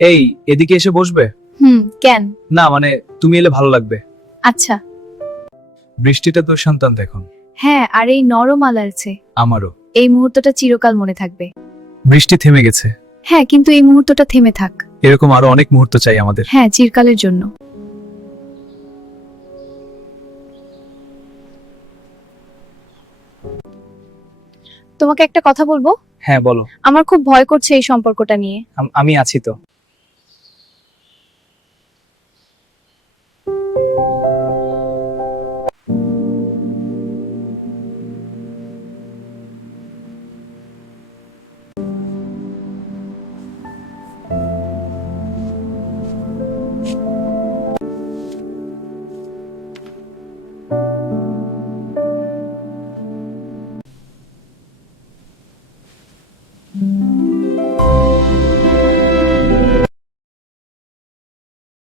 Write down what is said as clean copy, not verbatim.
এই, এদিকে এসে বসবে? কেন? না মানে তুমি এলে ভালো লাগবে। আচ্ছা। বৃষ্টিটা তোর সন্তান দেখুন। হ্যাঁ, আর এই নরম আলারছে। আমারও। এই মুহূর্তটা চিরকাল মনে থাকবে। বৃষ্টি থেমে গেছে। হ্যাঁ, কিন্তু এই মুহূর্তটা থেমে থাক। এরকম আরো অনেক মুহূর্ত চাই আমাদের। হ্যাঁ, চিরকালের জন্য। তোমাকে একটা কথা বলবো? হ্যাঁ বলো। আমার খুব ভয় করছে এই সম্পর্কটা নিয়ে। আমি আছি তো।